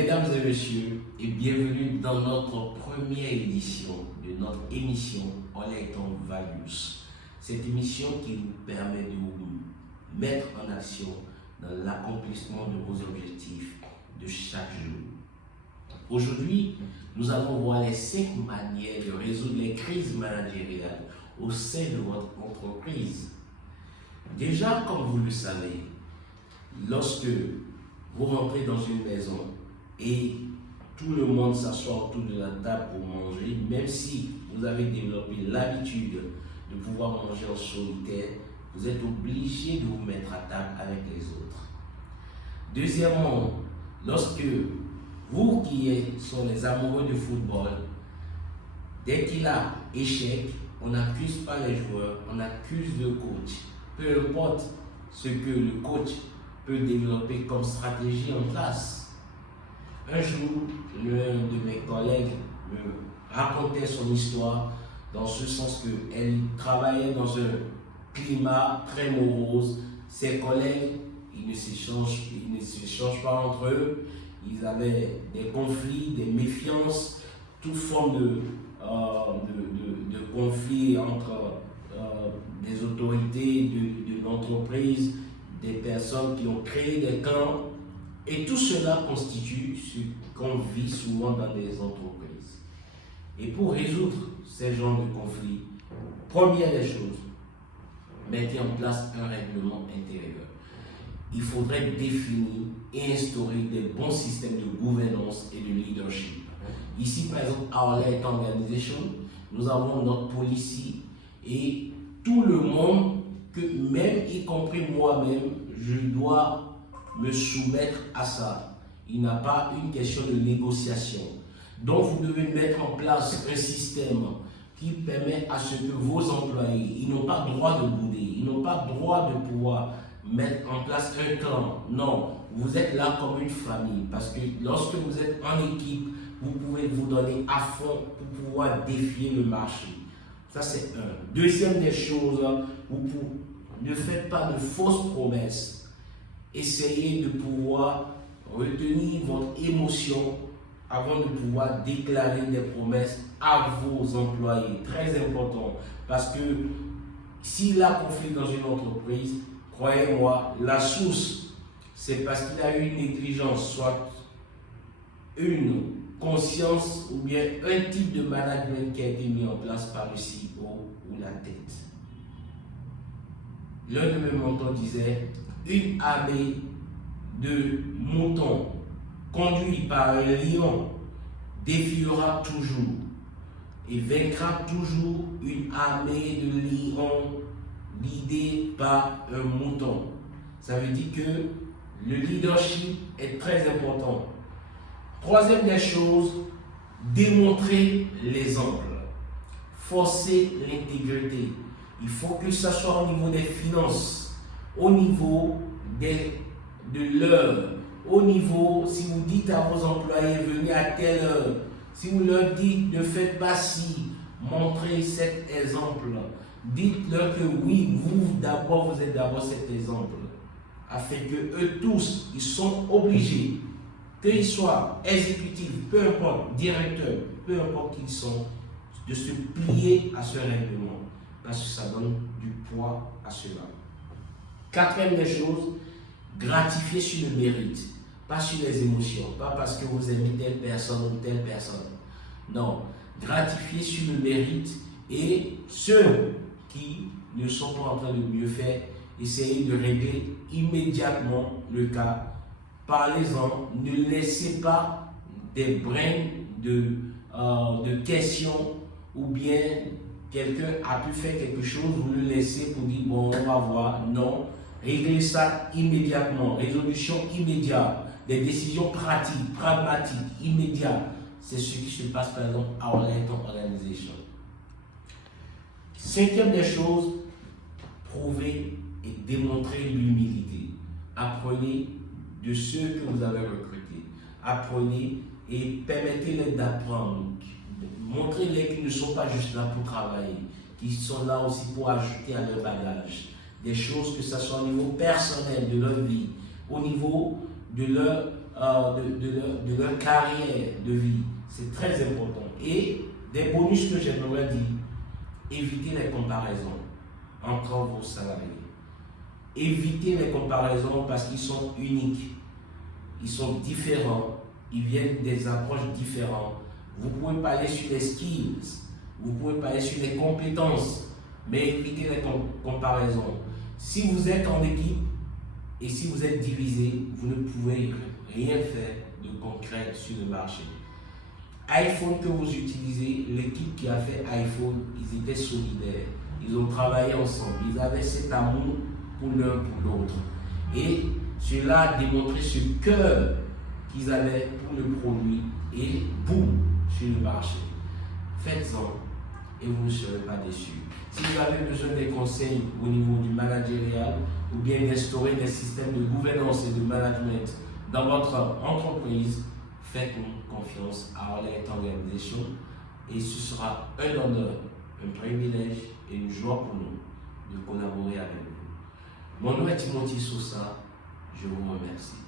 Mesdames et messieurs, et bienvenue dans notre première édition de notre émission Oleton Values. Cette émission qui vous permet de vous mettre en action dans l'accomplissement de vos objectifs de chaque jour. Aujourd'hui, nous allons voir les 5 manières de résoudre les crises managériales au sein de votre entreprise. Déjà, comme vous le savez, lorsque vous rentrez dans une maison et tout le monde s'assoit autour de la table pour manger, même si vous avez développé l'habitude de pouvoir manger en solitaire, vous êtes obligé de vous mettre à table avec les autres. Deuxièmement, lorsque vous qui sont les amoureux du football, dès qu'il y a échec, on n'accuse pas les joueurs, on accuse le coach. Peu importe ce que le coach peut développer comme stratégie en place. Un jour, l'un de mes collègues me racontait son histoire dans ce sens qu'elle travaillait dans un climat très morose. Ses collègues, ils ne s'échangent pas entre eux. Ils avaient des conflits, des méfiances, toute forme de conflits entre des autorités de l'entreprise, des personnes qui ont créé des clans. Et tout cela constitue ce qu'on vit souvent dans des entreprises. Et pour résoudre ces genres de conflits, première des choses, mettez en place un règlement intérieur. Il faudrait définir et instaurer des bons systèmes de gouvernance et de leadership. Ici, par exemple, à Oleton Organization, nous avons notre policy et tout le monde, que même y compris moi-même, je dois me soumettre à ça. Il n'y a pas une question de négociation. Donc, vous devez mettre en place un système qui permet à ce que vos employés, ils n'ont pas droit de bouder, ils n'ont pas droit de pouvoir mettre en place un clan. Non, vous êtes là comme une famille parce que lorsque vous êtes en équipe, vous pouvez vous donner à fond pour pouvoir défier le marché. Ça, c'est un. Deuxième des choses, ne faites pas de fausses promesses. Essayez de pouvoir retenir votre émotion avant de pouvoir déclarer des promesses à vos employés. Très important. Parce que s'il y a conflit dans une entreprise, croyez-moi, la source, c'est parce qu'il y a eu une négligence, soit une conscience ou bien un type de management qui a été mis en place par le CEO ou la tête. L'un de mes mentors disait: une armée de moutons conduits par un lion défiera toujours et vaincra toujours une armée de lions guidée par un mouton. Ça veut dire que le leadership est très important. Troisième des choses, démontrer l'exemple, forcer l'intégrité. Il faut que ça soit au niveau des finances, au niveau de l'heure, au niveau, si vous dites à vos employés, venez à telle heure, si vous leur dites, ne faites pas ci, montrez cet exemple. Dites-leur que oui, vous êtes d'abord cet exemple, afin que eux tous, ils sont obligés, qu'ils soient exécutifs, peu importe, directeurs, peu importe qui ils sont, de se plier à ce règlement, parce que ça donne du poids à cela. Quatrième des choses, gratifier sur le mérite, pas sur les émotions, pas parce que vous aimez telle personne ou telle personne. Non, gratifier sur le mérite et ceux qui ne sont pas en train de mieux faire, essayez de régler immédiatement le cas. Parlez-en, ne laissez pas des brins de questions ou bien quelqu'un a pu faire quelque chose, vous le laissez pour dire bon, on va voir. Non, réglez ça immédiatement, résolution immédiate, des décisions pratiques, pragmatiques, immédiates. C'est ce qui se passe par exemple à Oleton Organization. Cinquième des choses, prouver et démontrer l'humilité. Apprenez de ceux que vous avez recrutés. Apprenez et permettez-les d'apprendre. Montrez-les qu'ils ne sont pas juste là pour travailler, qu'ils sont là aussi pour ajouter à leur bagage. Des choses que ce soit au niveau personnel de leur vie, au niveau de leur de leur carrière de vie. C'est très important. Et des bonus que j'aimerais dire, évitez les comparaisons entre vos salariés. Évitez les comparaisons parce qu'ils sont uniques, ils sont différents, ils viennent des approches différentes. Vous pouvez parler sur les skills, vous pouvez parler sur les compétences, mais évitez les comparaisons. Si vous êtes en équipe et si vous êtes divisé, vous ne pouvez rien faire de concret sur le marché. iPhone que vous utilisez, l'équipe qui a fait iPhone, ils étaient solidaires, ils ont travaillé ensemble, ils avaient cet amour pour l'un pour l'autre. Et cela a démontré ce cœur qu'ils avaient pour le produit et boum, sur le marché. Faites-en et vous ne serez pas déçus. Si vous avez besoin des conseils au niveau du managérial ou bien d'instaurer des systèmes de gouvernance et de management dans votre entreprise, faites-nous confiance à Orlight Organisation et ce sera un honneur, un privilège et une joie pour nous de collaborer avec vous. Mon nom est Timothy Sosa, je vous remercie.